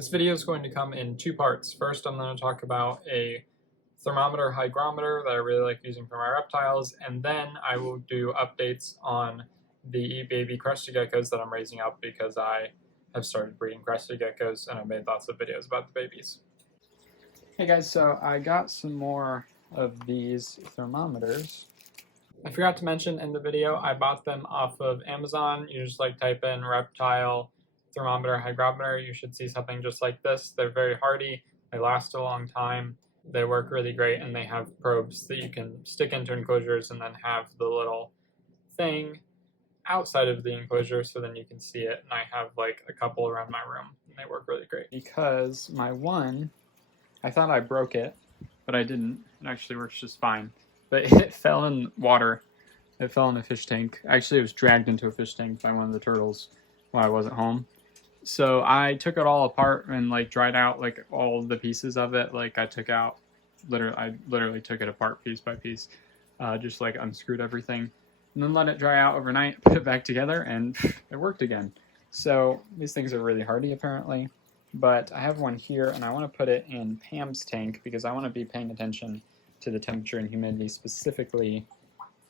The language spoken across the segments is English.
This video is going to come in two parts. First, I'm going to talk about a thermometer hygrometer that I really like using for my reptiles, and then I will do updates on the baby crested geckos that I'm raising up because I have started breeding crested geckos and I've made lots of videos about the babies. Hey guys, so I got some more of these thermometers. I forgot to mention in the video, I bought them off of Amazon. You just type in reptile thermometer hygrometer, you should see something just like this. They're very hardy, they last a long time, they work really great, and they have probes that you can stick into enclosures and then have the little thing outside of the enclosure so then you can see it. And I have a couple around my room and they work really great. Because my one, I thought I broke it, but I didn't. It actually works just fine. But it fell in water. It fell in a fish tank. Actually, it was dragged into a fish tank by one of the turtles while I wasn't home. So I took it all apart and dried out all the pieces of it. I took out, I literally took it apart piece by piece, just unscrewed everything, and then let it dry out overnight, put it back together, and it worked again. So these things are really hardy apparently. But I have one here, and I want to put it in Pam's tank because I want to be paying attention to the temperature and humidity specifically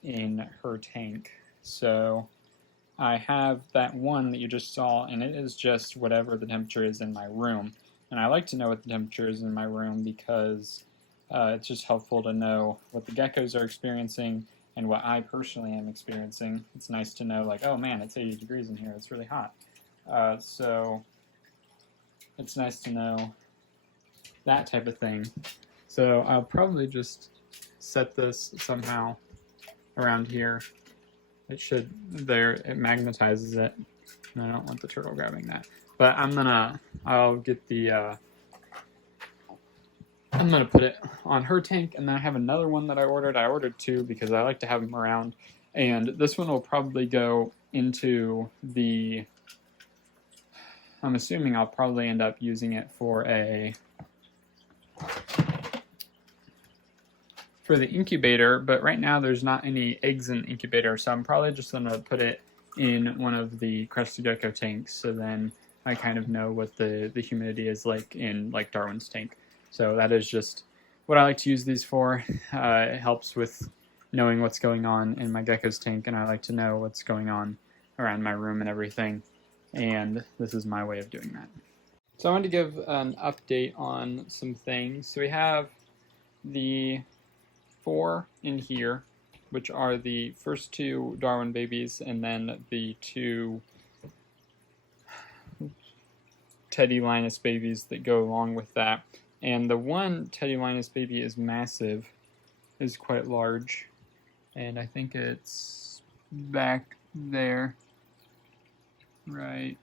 in her tank. So I have that one that you just saw, and it is just whatever the temperature is in my room. And I like to know what the temperature is in my room because it's just helpful to know what the geckos are experiencing and what I personally am experiencing. It's nice to know, oh man, it's 80 degrees in here, it's really hot. So it's nice to know that type of thing. So I'll probably just set this somehow around here. It should, it magnetizes it. And I don't want the turtle grabbing that. But I'll get the, I'm gonna put it on her tank, and then I have another one that I ordered. I ordered two because I like to have them around. And this one will probably go into the, I'm assuming I'll probably end up using it for the incubator, but right now there's not any eggs in the incubator, so I'm probably just going to put it in one of the Crested Gecko tanks, so then I kind of know what the humidity is like in Darwin's tank. So that is just what I like to use these for. It helps with knowing what's going on in my gecko's tank, and I like to know what's going on around my room and everything, and this is my way of doing that. So I wanted to give an update on some things. So we have the 4 in here, which are the first 2 Darwin babies, and then the 2 Teddy Linus babies that go along with that. And the one Teddy Linus baby is massive, is quite large, and I think it's back there, right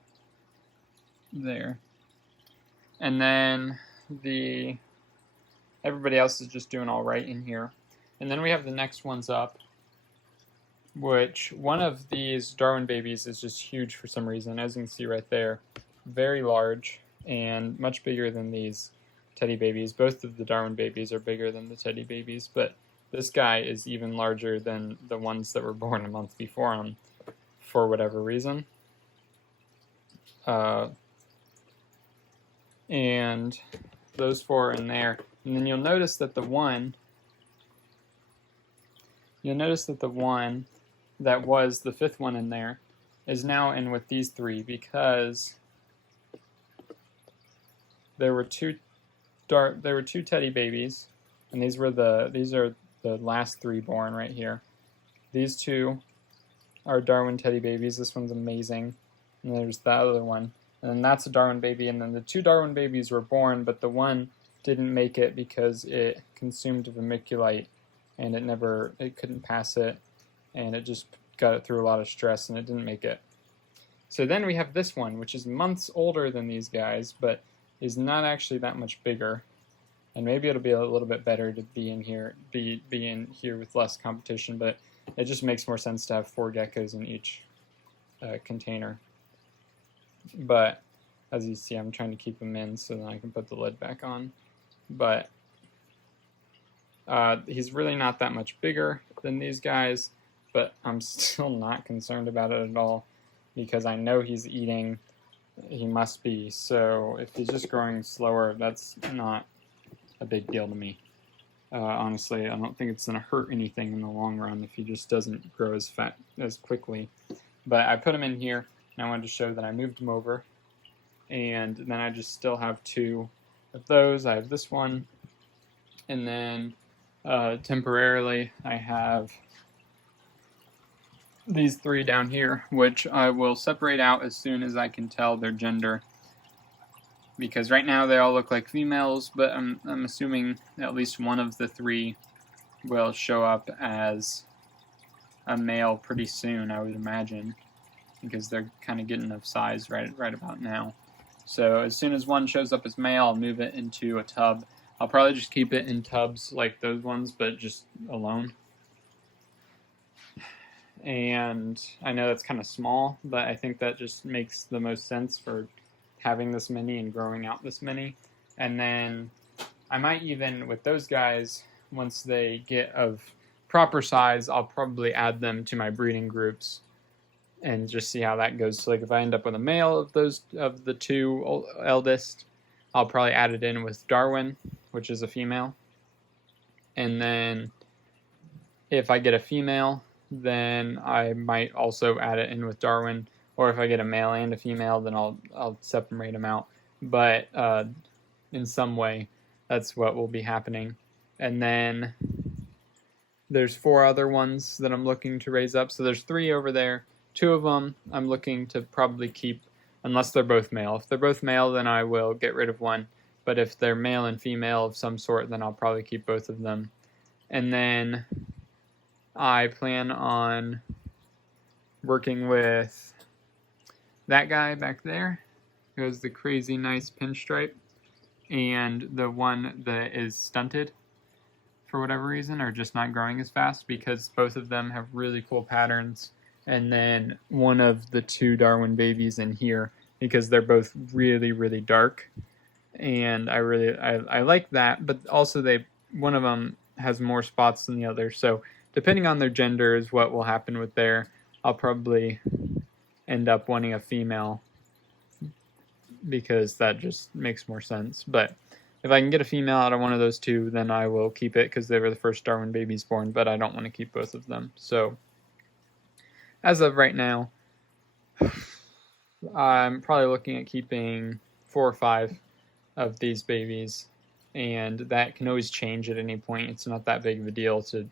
there. And then everybody else is just doing all right in here. And then we have the next ones up, which one of these Darwin babies is just huge for some reason, as you can see right there. Very large and much bigger than these Teddy babies. Both of the Darwin babies are bigger than the Teddy babies, but this guy is even larger than the ones that were born a month before him for whatever reason. And those 4 are in there. And then you'll notice that the one that was the 5th one in there is now in with these 3 because there were two Teddy babies, and these are the last 3 born right here. These 2 are Darwin Teddy babies. This one's amazing, and there's that other one, and then that's a Darwin baby, and then the 2 Darwin babies were born, but the one didn't make it because it consumed vermiculite, and it couldn't pass it, and it just got it through a lot of stress, and it didn't make it. So then we have this one, which is months older than these guys, but is not actually that much bigger, and maybe it'll be a little bit better to be in here with less competition, but it just makes more sense to have 4 geckos in each container. But as you see, I'm trying to keep them in so then I can put the lid back on. But he's really not that much bigger than these guys, but I'm still not concerned about it at all because I know he's eating he must be. So if he's just growing slower, that's not a big deal to me. Honestly, I don't think it's going to hurt anything in the long run if he just doesn't grow as quickly. But I put him in here, and I wanted to show that I moved him over. And then I just still have 2 of those. I have this one, and then temporarily I have these 3 down here, which I will separate out as soon as I can tell their gender. Because right now they all look like females, but I'm assuming at least one of the 3 will show up as a male pretty soon, I would imagine, because they're kind of getting of size right about now. So as soon as one shows up as male, I'll move it into a tub. I'll probably just keep it in tubs like those ones, but just alone. And I know that's kind of small, but I think that just makes the most sense for having this many and growing out this many. And then I might even, with those guys, once they get of proper size, I'll probably add them to my breeding groups and just see how that goes. So like if I end up with a male of the 2 eldest, I'll probably add it in with Darwin, which is a female. And then if I get a female, then I might also add it in with Darwin. Or if I get a male and a female, then I'll separate them out. But in some way, that's what will be happening. And then there's 4 other ones that I'm looking to raise up. So there's 3 over there. 2 of them I'm looking to probably keep, unless they're both male. If they're both male, then I will get rid of one. But if they're male and female of some sort, then I'll probably keep both of them. And then I plan on working with that guy back there, who has the crazy nice pinstripe, and the one that is stunted for whatever reason, or just not growing as fast, because both of them have really cool patterns. And then one of the 2 Darwin babies in here, because they're both really, really dark. And I like that, but also one of them has more spots than the other. So depending on their gender is what will happen with there. I'll probably end up wanting a female because that just makes more sense. But if I can get a female out of one of those 2, then I will keep it because they were the first Darwin babies born, but I don't want to keep both of them. So as of right now, I'm probably looking at keeping 4 or 5 of these babies, and that can always change at any point. It's not that big of a deal to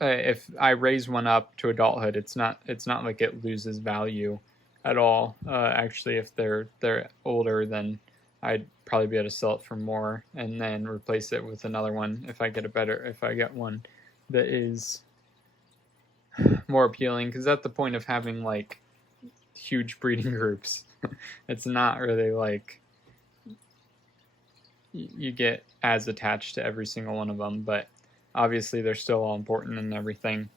if I raise one up to adulthood, it's not like it loses value at all. Actually, if they're older, then I'd probably be able to sell it for more and then replace it with another one if I get one that is more appealing. Because at the point of having like huge breeding groups, it's not really like you get as attached to every single one of them, but obviously they're still all important and everything.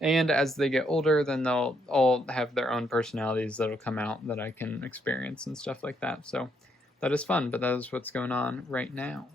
And as they get older, then they'll all have their own personalities that'll come out that I can experience and stuff like that. So that is fun, but that is what's going on right now.